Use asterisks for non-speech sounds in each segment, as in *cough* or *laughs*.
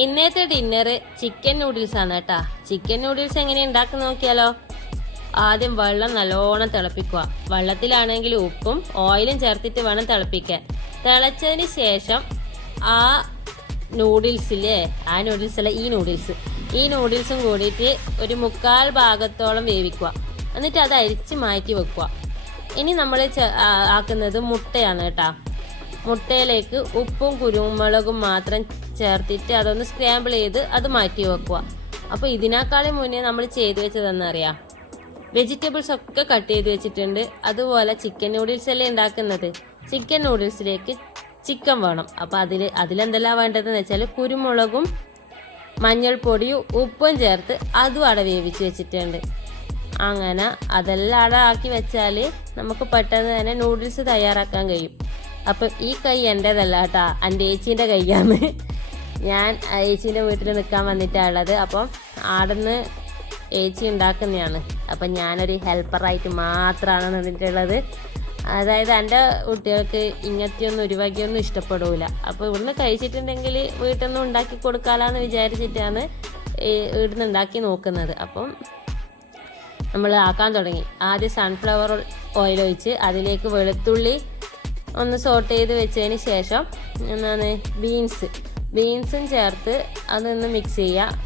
ഇന്നത്തെ dinner chicken noodles ആണ് കേട്ടാ. ചിക്കൻ നൂഡിൽസ് എങ്ങനെ ഉണ്ടാക്കി നോക്കിയാലോ? ആദ്യം വെള്ളം നല്ലോണം തിളപ്പിക്കുക. വെള്ളത്തിലാണെങ്കിൽ ഉപ്പും ഓയിലും ചേർത്തിട്ട് വേണം തിളപ്പിക്കാൻ. തിളച്ചതിന് ശേഷം ആ നൂഡിൽസില്ലേ ആ നൂഡിൽസ് അല്ല ഈ നൂഡിൽസ് ഈ നൂഡിൽസും കൂടിയിട്ട് ഒരു മുക്കാൽ ഭാഗത്തോളം വേവിക്കുക. എന്നിട്ട് അത് അരിച്ച് മാറ്റി വെക്കുക. ഇനി നമ്മൾ ആക്കുന്നത് മുട്ടയാണ് കേട്ടാ. മുട്ടയിലേക്ക് ഉപ്പും കുരുമുളകും മാത്രം ചേർത്തിട്ട് അതൊന്ന് സ്ക്രാമ്പിൾ ചെയ്ത് അത് മാറ്റി വെക്കുക. അപ്പോൾ ഇതിനേക്കാളും മുന്നേ നമ്മൾ ചെയ്തു വെച്ചതെന്നറിയാം? വെജിറ്റബിൾസ് ഒക്കെ കട്ട് ചെയ്ത് വെച്ചിട്ടുണ്ട്. അതുപോലെ ചിക്കൻ നൂഡിൽസ് അല്ലേ ഉണ്ടാക്കുന്നത്? ചിക്കൻ നൂഡിൽസിലേക്ക് ചിക്കൻ വേണം. അപ്പോൾ അതിൽ അതിലെന്തെല്ലാം വേണ്ടതെന്ന് വെച്ചാൽ കുരുമുളകും മഞ്ഞൾപ്പൊടിയും ഉപ്പും ചേർത്ത് അതും അവിടെ വേവിച്ച് വെച്ചിട്ടുണ്ട്. അങ്ങനെ അതെല്ലാം അവിടെ ആക്കി വെച്ചാൽ നമുക്ക് പെട്ടെന്ന് തന്നെ നൂഡിൽസ് തയ്യാറാക്കാൻ കഴിയും. അപ്പം ഈ കൈ എന്റേതല്ല കേട്ടോ എന്റെ ഏച്ചീന്റെ കൈയാണ്. ഞാൻ ഏച്ചീന്റെ വീട്ടിൽ നിൽക്കാൻ വന്നിട്ടാണുള്ളത് അപ്പം ആടുന്ന് ഏച്ചി ഉണ്ടാക്കുന്നതാണ്. അപ്പം ഞാനൊരു ഹെൽപ്പറായിട്ട് മാത്രമാണ് നിന്നിട്ടുള്ളത് അതായത് എന്റെ കുട്ടികൾക്ക് ഇങ്ങനത്തെയൊന്നും ഒരു വകയൊന്നും ഇഷ്ടപ്പെടൂല. അപ്പോൾ ഇവിടുന്ന് കഴിച്ചിട്ടുണ്ടെങ്കിൽ വീട്ടിൽ നിന്ന് ഉണ്ടാക്കി കൊടുക്കാലാന്ന് വിചാരിച്ചിട്ടാണ് ഇവിടുന്ന് ഉണ്ടാക്കി നോക്കുന്നത്. അപ്പം നമ്മൾ ആക്കാൻ തുടങ്ങി. ആദ്യം സൺഫ്ലവർ ഓയിൽ ഒഴിച്ച് അതിലേക്ക് വെളുത്തുള്ളി ഒന്ന് സോട്ട് ചെയ്ത് വെച്ചതിന് ശേഷം എന്താണ് ബീൻസ് ബീൻസും ചേർത്ത് അതൊന്ന് മിക്സ് ചെയ്യുക.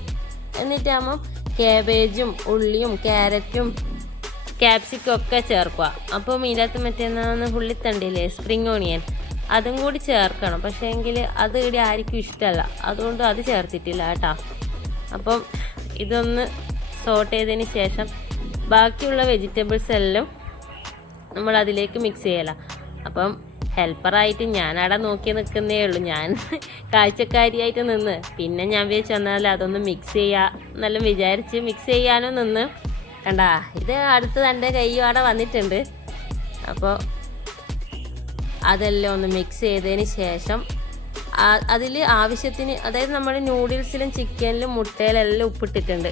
എന്നിട്ടാകുമ്പം കാബേജും ഉള്ളിയും ക്യാരറ്റും ക്യാപ്സിക്കും ഒക്കെ ചേർക്കുക. അപ്പം ഇതിനകത്ത് മറ്റേന്നാന്ന് ഉള്ളിത്തണ്ടില്ലേ സ്പ്രിങ് ഓണിയൻ അതും കൂടി ചേർക്കണം. പക്ഷേ എങ്കിൽ അത് ഇവിടെ ആർക്കും ഇഷ്ടമല്ല അതുകൊണ്ട് അത് ചേർത്തിട്ടില്ല കേട്ടോ. അപ്പം ഇതൊന്ന് സോട്ട് ചെയ്തതിന് ശേഷം ബാക്കിയുള്ള വെജിറ്റബിൾസ് എല്ലാം നമ്മൾ അതിലേക്ക് മിക്സ് ചെയ്യല. അപ്പം ഹെൽപ്പറായിട്ട് ഞാനവിടെ നോക്കി നിൽക്കുന്നേ ഉള്ളൂ. ഞാൻ *laughs* കാഴ്ചക്കാരിയായിട്ട് നിന്ന്. പിന്നെ ഞാൻ വിചാരിച്ചു വന്നാൽ അതൊന്ന് മിക്സ് ചെയ്യാം എന്നെല്ലാം വിചാരിച്ച് മിക്സ് ചെയ്യാനും നിന്ന്. കണ്ടാ ഇത് അടുത്ത് തന്റെ കയ്യും അവിടെ വന്നിട്ടുണ്ട്. അപ്പോൾ അതെല്ലാം ഒന്ന് മിക്സ് ചെയ്തതിന് ശേഷം അതിൽ ആവശ്യത്തിന് അതായത് നമ്മൾ നൂഡിൽസിലും ചിക്കനിലും മുട്ടയിലെല്ലാം ഉപ്പിട്ടിട്ടുണ്ട്.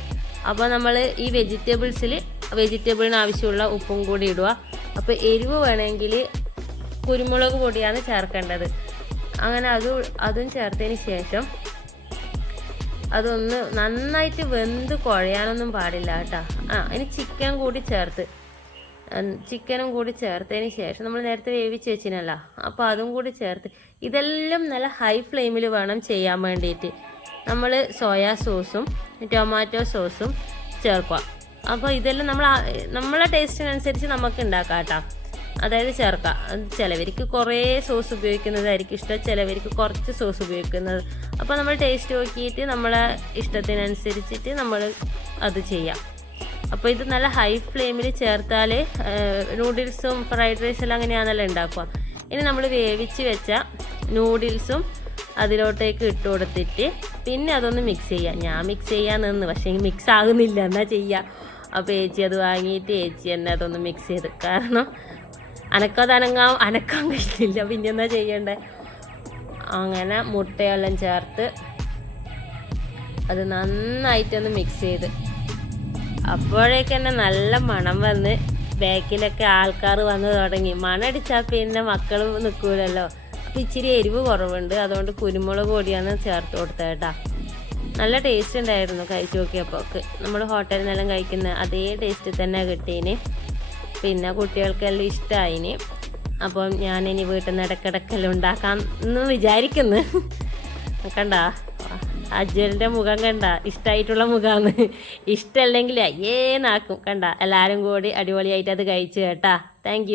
അപ്പോൾ നമ്മൾ ഈ വെജിറ്റബിൾസിൽ വെജിറ്റബിളിന് ആവശ്യമുള്ള ഉപ്പും കൂടി ഇടുക. അപ്പോൾ എരിവ് വേണമെങ്കിൽ കുരുമുളക് പൊടിയാണ് ചേർക്കേണ്ടത്. അങ്ങനെ അത് അതും ചേർത്തതിന് ശേഷം അതൊന്ന് നന്നായിട്ട് വെന്ത് കുഴയാനൊന്നും പാടില്ല കേട്ടോ. ആ ഇനി ചിക്കൻ കൂടി ചേർത്ത്. ചിക്കനും കൂടി ചേർത്തതിന് ശേഷം നമ്മൾ നേരത്തെ വേവിച്ച് വെച്ചിനല്ല. അപ്പോൾ അതും കൂടി ചേർത്ത്. ഇതെല്ലാം നല്ല ഹൈ ഫ്ലെയിമിൽ വേണം ചെയ്യാൻ വേണ്ടിയിട്ട്. നമ്മൾ സോയാ സോസും ടൊമാറ്റോ സോസും ചേർക്കുക. അപ്പോൾ ഇതെല്ലാം നമ്മൾ നമ്മളെ ടേസ്റ്റിനനുസരിച്ച് നമുക്ക് ഉണ്ടാക്കാം കേട്ടോ. അതായത് ചേർക്കാം. ചിലവർക്ക് കുറേ സോസ് ഉപയോഗിക്കുന്നതായിരിക്കും ഇഷ്ടം. ചിലവർക്ക് കുറച്ച് സോസ് ഉപയോഗിക്കുന്നത്. അപ്പോൾ നമ്മൾ ടേസ്റ്റ് നോക്കിയിട്ട് നമ്മളെ ഇഷ്ടത്തിനനുസരിച്ചിട്ട് നമ്മൾ അത് ചെയ്യാം. അപ്പോൾ ഇത് നല്ല ഹൈ ഫ്ലെയിമിൽ ചേർത്താൽ നൂഡിൽസും ഫ്രൈഡ് റൈസും അങ്ങനെയാണല്ലോ ഉണ്ടാക്കുക. ഇനി നമ്മൾ വേവിച്ച് വെച്ച നൂഡിൽസും അതിലോട്ടേക്ക് ഇട്ട് കൊടുത്തിട്ട് പിന്നെ അതൊന്ന് മിക്സ് ചെയ്യാം. ഞാൻ മിക്സ് ചെയ്യാൻ നിന്ന് പക്ഷേ മിക്സ് ആകുന്നില്ല. എന്നാ ചെയ്യാം? അപ്പോൾ ഏച്ചി അത് വാങ്ങിയിട്ട് ഏച്ചി തന്നെ അതൊന്ന് മിക്സ് ചെയ്ത്. കാരണം അനക്കത് അനങ്ങാൻ അനക്കാൻ കഴിയില്ല പിന്നെ എന്താ ചെയ്യണ്ടേ? അങ്ങനെ മുട്ടയെല്ലാം ചേർത്ത് അത് നന്നായിട്ടൊന്ന് മിക്സ് ചെയ്ത്. അപ്പോഴേക്ക് തന്നെ നല്ല മണം വന്ന് ബാക്കിലൊക്കെ ആൾക്കാർ വന്ന് തുടങ്ങി. മണടിച്ചാൽ പിന്നെ മക്കൾ നിൽക്കൂലല്ലോ അപ്പം ഇച്ചിരി എരിവ് കുറവുണ്ട്. അതുകൊണ്ട് കുരുമുളക് പൊടിയാണ് ചേർത്ത് കൊടുത്തത് നല്ല ടേസ്റ്റ് ഉണ്ടായിരുന്നു കഴിച്ചു നോക്കിയപ്പോൾ നമ്മൾ ഹോട്ടലിൽ നിന്നെല്ലാം കഴിക്കുന്ന അതേ ടേസ്റ്റ് തന്നെ കിട്ടീന്. പിന്നെ കുട്ടികൾക്കെല്ലാം ഇഷ്ടമായിന് അപ്പം ഞാനിനി വീട്ടിൽ നിന്ന് ഇടയ്ക്കിടയ്ക്കെല്ലാം ഉണ്ടാക്കാം എന്ന് വിചാരിക്കുന്നു. കണ്ട? അജ്വലിന്റെ മുഖം കണ്ട? ഇഷ്ടമായിട്ടുള്ള മുഖമാണ് ഇഷ്ടമല്ലെങ്കിൽ അയ്യേ നാക്കും കണ്ട? എല്ലാവരും കൂടി അടിപൊളിയായിട്ട് അത് കഴിച്ചു കേട്ടാ. താങ്ക്